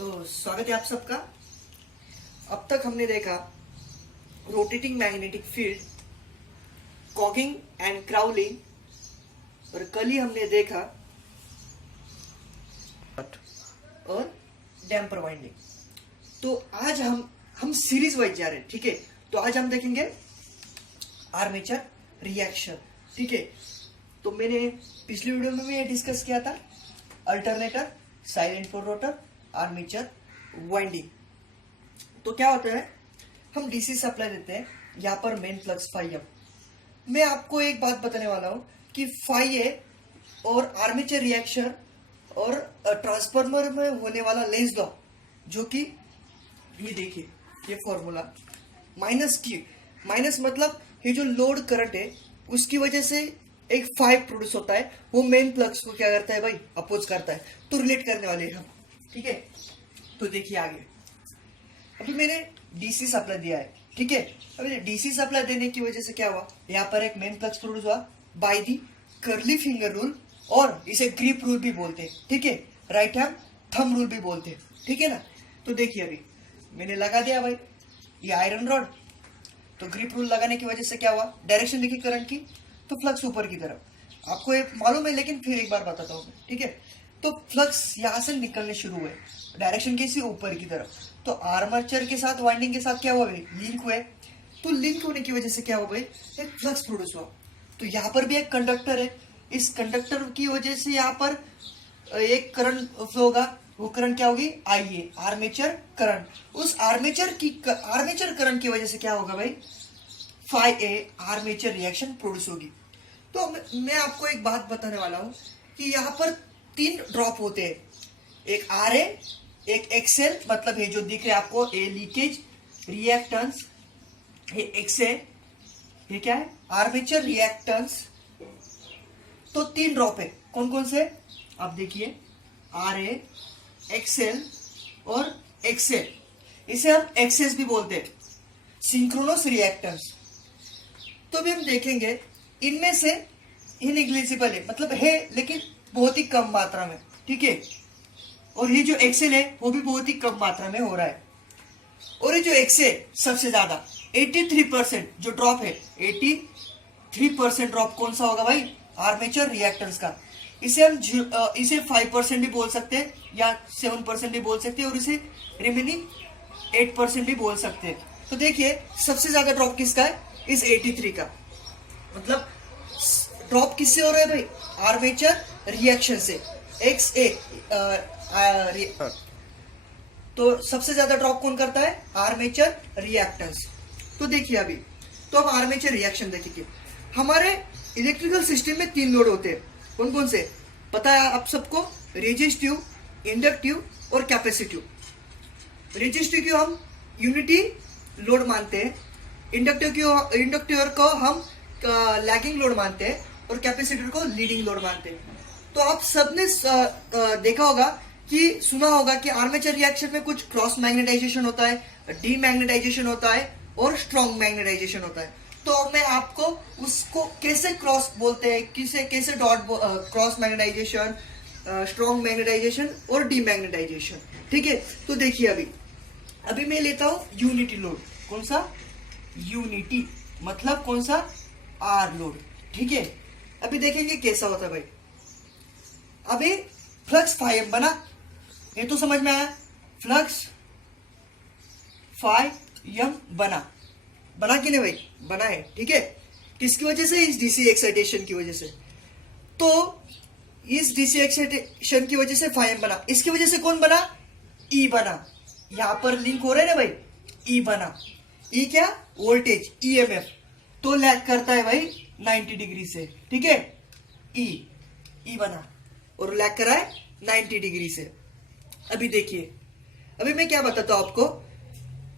तो स्वागत है आप सबका। अब तक हमने देखा rotating magnetic field, cogging and crawling, और कल ही हमने देखा और डैम्पर वाइंडिंग। तो आज हम सीरीज वाइज जा रहे हैं, ठीक है। तो आज हम देखेंगे आर्मेचर रिएक्शन, ठीक है। तो मैंने पिछली वीडियो में भी ये डिस्कस किया था, alternator, salient pole rotor, armature winding. तो क्या होता है, हम डीसी सप्लाई देते हैं, यहाँ पर मेन फ्लक्स फाई एम। मैं आपको एक बात बताने वाला हूँ कि फाई ए और आर्मेचर रिएक्शन और ट्रांसफार्मर में होने वाला लेंज लॉ, जो कि ये देखिए, ये फॉर्मूला माइनस Q, माइनस मतलब ये जो लोड करंट है उसकी वजह से एक फाइव प्रोड्यूस होता है, वो मेन फ्लक्स को क्या करता है भाई, अपोज करता है। तो रिलेट करने वाले हैं हम, ठीक है। तो देखिए आगे, अभी मैंने डीसी सप्लाई दिया है, ठीक है। अभी डीसी सप्लाई देने की वजह से क्या हुआ, यहाँ पर एक मेन फ्लक्स प्रोड्यूस हुआ by the curly finger rule, और इसे ग्रिप रूल भी बोलते हैं, ठीक है। राइट हैंड थंब रूल भी बोलते हैं, ठीक है ना। तो देखिए अभी मैंने लगा दिया भाई ये आयरन रॉड, तो ग्रिप रूल लगाने की वजह से क्या हुआ, डायरेक्शन देखिए करंट की, तो फ्लक्स ऊपर की तरफ। आपको ये मालूम है, लेकिन फिर एक बार बताता हूँ, ठीक है। तो फ्लक्स यहाँ से निकलने शुरू हुए, डायरेक्शन कैसी, ऊपर की तरफ। तो आर्मेचर के साथ, वाइंडिंग के साथ क्या हुआ भाई, लिंक हुए। तो लिंक होने की वजह से क्या हुआ भाई, एक फ्लक्स प्रोड्यूस हुआ। तो यहाँ पर भी एक कंडक्टर है, इस कंडक्टर की वजह से यहाँ पर एक करंट फ्लो होगा, वो करंट क्या होगी, आईए, आर्मेचर करंट। उस आर्मेचर करंट की वजह से क्या होगा भाई, phi A armature reaction produce होगी। तो मैं आपको एक बात बताने वाला हूं कि यहाँ पर 3 ड्रॉप होते हैं, एक आर ए, एक एक्सएल, मतलब ये जो दिख रहा है आपको, ए लीकेज रिएक्टेंस, ये एक्सए, ये क्या है, आर्मेचर रिएक्टेंस। तो 3 ड्रॉप है, कौन कौन से, आप देखिए, आर ए, एक्सएल और एक्सए। इसे हम एक्सेस भी बोलते हैं, सिंक्रोनस रिएक्टेंस। तो अभी हम देखेंगे, इनमें से इननेग्लिजिबल है, मतलब है लेकिन बहुत ही कम मात्रा में, ठीक है। और ये जो एक्सेल है वो भी बहुत ही कम मात्रा में हो रहा है। और ये जो एक्सेल सबसे ज्यादा 83% जो ड्रॉप है, 83% ड्रॉप कौन सा होगा भाई, आर्मेचर रिएक्टेंस का। इसे हम इसे 5% भी बोल सकते हैं, या 7% भी बोल सकते हैं, और इसे रिमेनिंग 8% भी बोल सकते हैं। तो देखिए सबसे ज्यादा ड्रॉप किसका है, इस 83 का। मतलब ड्रॉप किससे हो रहा है भाई, आर्मेचर रिएक्शन से, एक्स ए। तो सबसे ज्यादा ड्रॉप कौन करता है, आर्मेचर रिएक्टेंस। तो देखिए अभी, तो अब आर्मेचर रिएक्शन देखिए। हमारे इलेक्ट्रिकल सिस्टम में 3 लोड होते हैं, कौन कौन से पता है आप सबको, रेजिस्टिव, इंडक्टिव और कैपेसिटिव। रेजिस्टिव को हम यूनिटी लोड मानते हैं, इंडक्टिव को हम लैगिंग लोड मानते हैं, और कैपेसिटर को लीडिंग लोड मानते हैं। तो आप सबने देखा होगा कि सुना होगा कि आर्मेचर रिएक्शन में कुछ क्रॉस मैग्नेटाइजेशन होता है, डीमैग्नेटाइजेशन होता है, और स्ट्रॉन्ग मैग्नेटाइजेशन होता है। तो मैं आपको उसको कैसे क्रॉस बोलते हैं, कैसे dot cross magnetisation, strong magnetisation और डीमैग्नेटाइजेशन, ठीक है। तो देखिए अभी मैं लेता हूं यूनिटी लोड, कौन सा, यूनिटी, मतलब कौन सा, आर लोड, ठीक है। अभी देखेंगे कैसा होता है भाई। अभी फ्लक्स फाई एम बना, ये तो समझ में आया, फ्लक्स फाई एम बना कि नहीं भाई, बना है, ठीक है। किसकी वजह से, इस डीसी एक्साइटेशन की वजह से। तो इस डीसी एक्साइटेशन की वजह से फाई एम बना, इसकी वजह से कौन बना, ई बना। यहां पर लिंक हो रहा है ना भाई, ई बना। ई क्या, वोल्टेज, ईएमएफ। तो लैग करता है भाई 90 डिग्री से, ठीक है। ई बना और लैग करा है 90 डिग्री से। अभी देखिए, अभी मैं क्या बताता हूं आपको,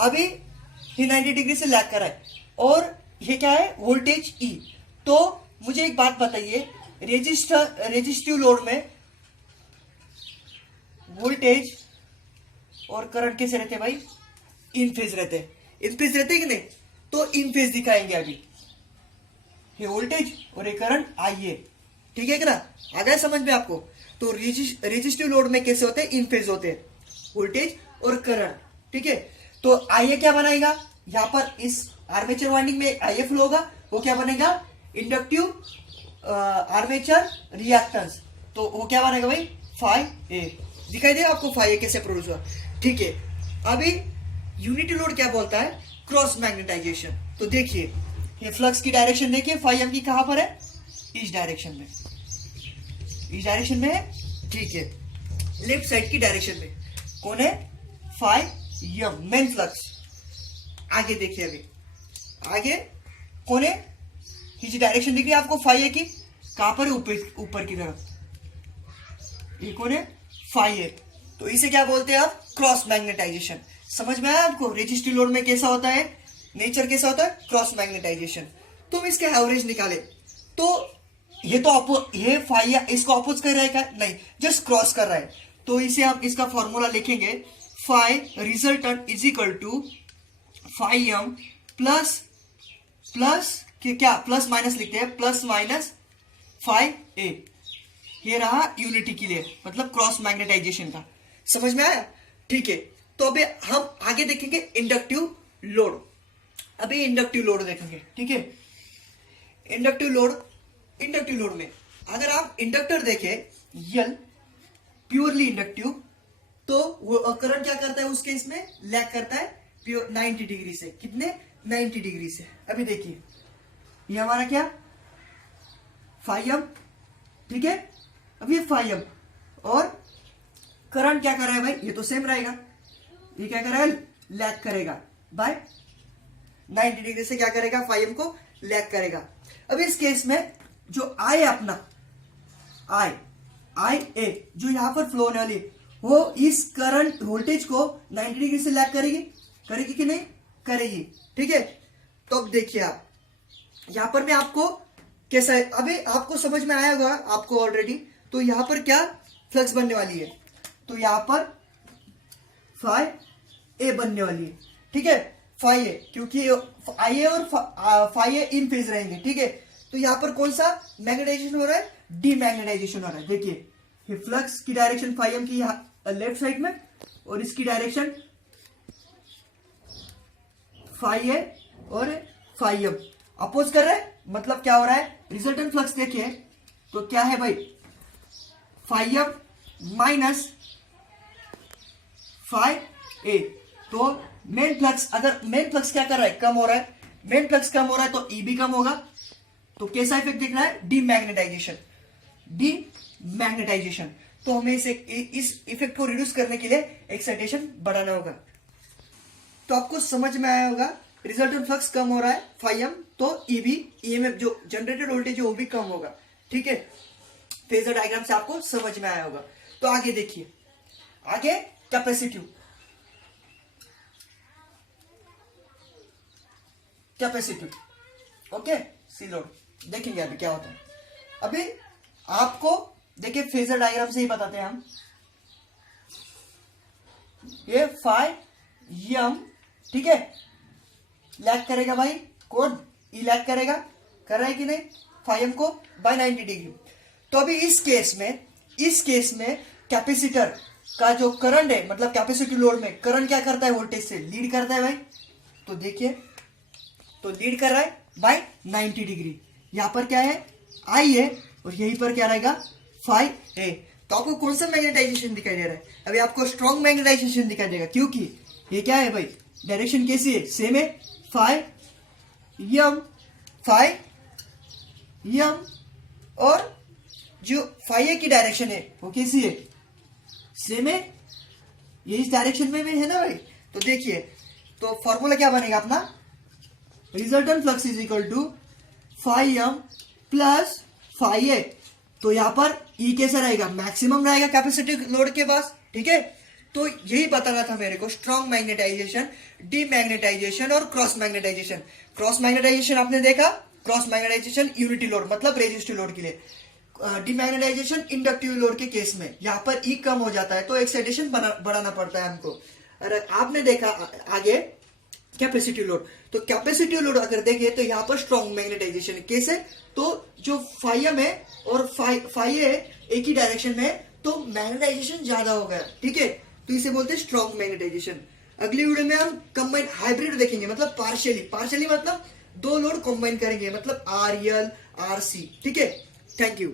अभी ये 90 डिग्री से लैग करा है, और ये क्या है, वोल्टेज ई। तो मुझे एक बात बताइए, रेजिस्टिव लोड में वोल्टेज और करंट कैसे रहते हैं भाई, इन फेज रहते हैं, इन फेज रहते हैं कि नहीं। तो इन फेज दिखाएंगे अभी, ये वोल्टेज और ये करंट आइए, ठीक है कि ना, आ गया समझ में आपको। तो रेजिस्टिव लोड में कैसे होते हैं, इन फेज होते हैं। वोल्टेज और करंट, ठीक है। तो आईए क्या बनाएगा, यहां पर इस आर्मेचर वाइंडिंग में आईए फ्लो होगा, वो क्या बनेगा, इंडक्टिव आर्मेचर रिएक्टेंस। तो वो क्या बनेगा भाई, फाई ए। दिखाई दे आपको फाई ए कैसे प्रोड्यूस हुआ, ठीक है। अभी यूनिटी लोड क्या बोलता है, क्रॉस मैग्नेटाइजेशन। तो देखिए ये फ्लक्स की डायरेक्शन देखिए, फाई एम की कहां पर है, इस डायरेक्शन में, इस डायरेक्शन में है, ठीक है। लेफ्ट साइड की डायरेक्शन में कौन है, फाई एम मेन फ्लक्स। आगे देखिए, अभी आगे कौन है, ये जो डायरेक्शन दिख रही है आपको फाई ए की, कहां पर है, ऊपर की तरफ, ये कौन है, फाई ए। तो इसे क्या बोलते हैं आप, क्रॉस मैग्नेटाइजेशन। समझ में आया आपको, रेजिस्टिव लोड में कैसा होता है, नेचर कैसा होता है, क्रॉस मैग्नेटाइजेशन। तुम इसके एवरेज निकाले तो ये फाई इसको अपोज कर रहा है क्या, नहीं, जस्ट क्रॉस कर रहा है। तो इसे हम इसका फॉर्मूला लिखेंगे, phi resultant is equal to phi M plus क्या प्लस माइनस लिखते हैं, प्लस माइनस फाई ए। ये रहा यूनिटी के लिए, मतलब क्रॉस मैग्नेटाइजेशन का। समझ में आया, ठीक है। तो अभी हम आगे देखेंगे इंडक्टिव लोड। अभी इंडक्टिव लोड देखेंगे, ठीक है। इंडक्टिव लोड में अगर आप इंडक्टर देखें यल प्योरली इंडक्टिव, तो वो करंट क्या करता है, उस केस में लैग करता है प्योर 90 डिग्री से। कितने, 90 डिग्री से। अभी देखिए ये हमारा क्या, फाई एम, ठीक है। अब ये फाई एम और करंट क्या कर रहा है भाई, ये तो सेम रहेगा, ये क्या कर रहा है, लैग करेगा बाय 90 डिग्री से, क्या करेगा, फाई एम को लैग करेगा। अब इस केस में जो आई है अपना, आई ए जो यहां पर फ्लो होने वाली है, वो इस करंट वोल्टेज को 90 डिग्री से लैग करेगी कि नहीं करेगी, ठीक है। तो अब देखिए आप यहां पर मैं आपको कैसा है, अभी आपको समझ में आया होगा आपको ऑलरेडी। तो यहां पर क्या फ्लक्स बनने वाली है, तो यहां पर फाई ए बनने वाली है, ठीक है, फाई ए, क्योंकि आई ए और फाई ए इन फेज रहेंगे, ठीक है। तो यहां पर कौन सा मैग्नेटाइजेशन हो रहा है, डीमैग्नेटाइजेशन हो रहा है। देखिए ये फ्लक्स की डायरेक्शन फाई एम की लेफ्ट साइड में, और इसकी डायरेक्शन फाई ए और फाई एम अपोज कर रहे हैं, मतलब क्या हो रहा है, रिजल्टेंट फ्लक्स देखिए तो क्या है भाई, phi M minus phi A. तो मेन फ्लक्स, अगर मेन फ्लक्स क्या कर रहा है, कम हो रहा है, मेन फ्लक्स कम हो रहा है तो ई भी कम होगा। तो कैसा इफेक्ट दिख रहा है, डीमैग्नेटाइजेशन। तो हमें इस इफेक्ट को रिड्यूस करने के लिए एक्साइटेशन बढ़ाना होगा। तो आपको समझ में आया होगा, रिजल्टेंट फ्लक्स कम हो रहा है फाई एम, तो ईएमएफ जो जनरेटेड वोल्टेज है वो भी कम होगा, ठीक है। फेजर डायग्राम से आपको समझ में आया होगा। तो आगे देखिए, आगे कैपेसिटिव ओके, सी लोड देखेंगे अभी क्या होता है। अभी आपको देखिए फेजर डायग्राम से ही बताते हैं हम, ये फाई एम, ठीक है, लैग करेगा भाई, कौन, ई लैग करेगा, कर रहा है कि नहीं, फाई एम को बाय 90 डिग्री। तो अभी इस केस में कैपेसिटर का जो करंट है, मतलब कैपेसिटिव लोड में करंट क्या करता है, वोल्टेज से लीड करता है भाई। तो देखिए, तो लीड कर रहा है बाय 90 डिग्री। यहां पर क्या है, आई है, और यहीं पर क्या रहेगा, फाई ए। तो आपको कौन सा मैग्नेटाइजेशन दिखाई दे रहा है, अभी आपको स्ट्रॉन्ग मैग्नेटाइजेशन दिखाई देगा, क्योंकि ये क्या है भाई, डायरेक्शन कैसी है, सेम है, फाई एम, और जो फाई ए की डायरेक्शन है वो कैसी है, सेम है, ये इस डायरेक्शन में भी है ना भाई। तो देखिए, तो फॉर्मूला क्या बनेगा अपना, resultant flux is equal to phi M plus phi A. तो यहां पर ई कैसा रहेगा, मैक्सिमम रहेगा कैपेसिटिव लोड के पास, ठीक है। तो यही बताना था मेरे को, स्ट्रॉन्ग मैग्नेटाइजेशन, डीमैग्नेटाइजेशन और क्रॉस मैग्नेटाइजेशन। क्रॉस मैग्नेटाइजेशन आपने देखा, क्रॉस मैग्नेटाइजेशन यूनिटी लोड मतलब रेजिस्टिव लोड के लिए, डीमैग्नेटाइजेशन इंडक्टिव लोड के केस में यहाँ पर ई कम हो जाता है तो एक्साइटेशन बढ़ाना पड़ता है हमको। अगर आपने देखा आगे कैपेसिटिव लोड, तो कैपेसिटिव लोड अगर देखें तो यहाँ पर स्ट्रॉन्ग मैग्नेटाइजेशन कैसे, तो जो फाई एम है और फाई ए एक ही डायरेक्शन में, तो मैग्नेटाइजेशन ज्यादा हो गया, ठीक है। तो इसे बोलते हैं स्ट्रॉन्ग मैग्नेटाइजेशन। अगली वीडियो में हम कंबाइन हाइब्रिड देखेंगे, मतलब पार्शियली मतलब दो लोड कंबाइन करेंगे, मतलब RL RC। ठीक है, थैंक यू।